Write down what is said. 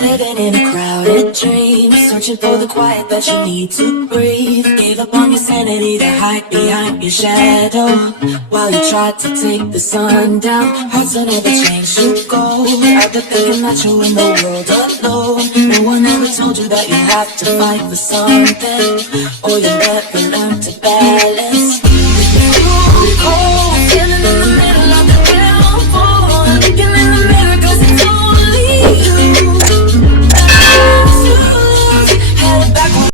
Living in a crowded dream, searching for the quiet that you need to breathe. Gave up on your sanity to hide behind your shadow, while you tried to take the sun down. Hearts will never change to gold, out there thinking that you're in the world alone. No one ever told you that you have to fight for something, or you'll never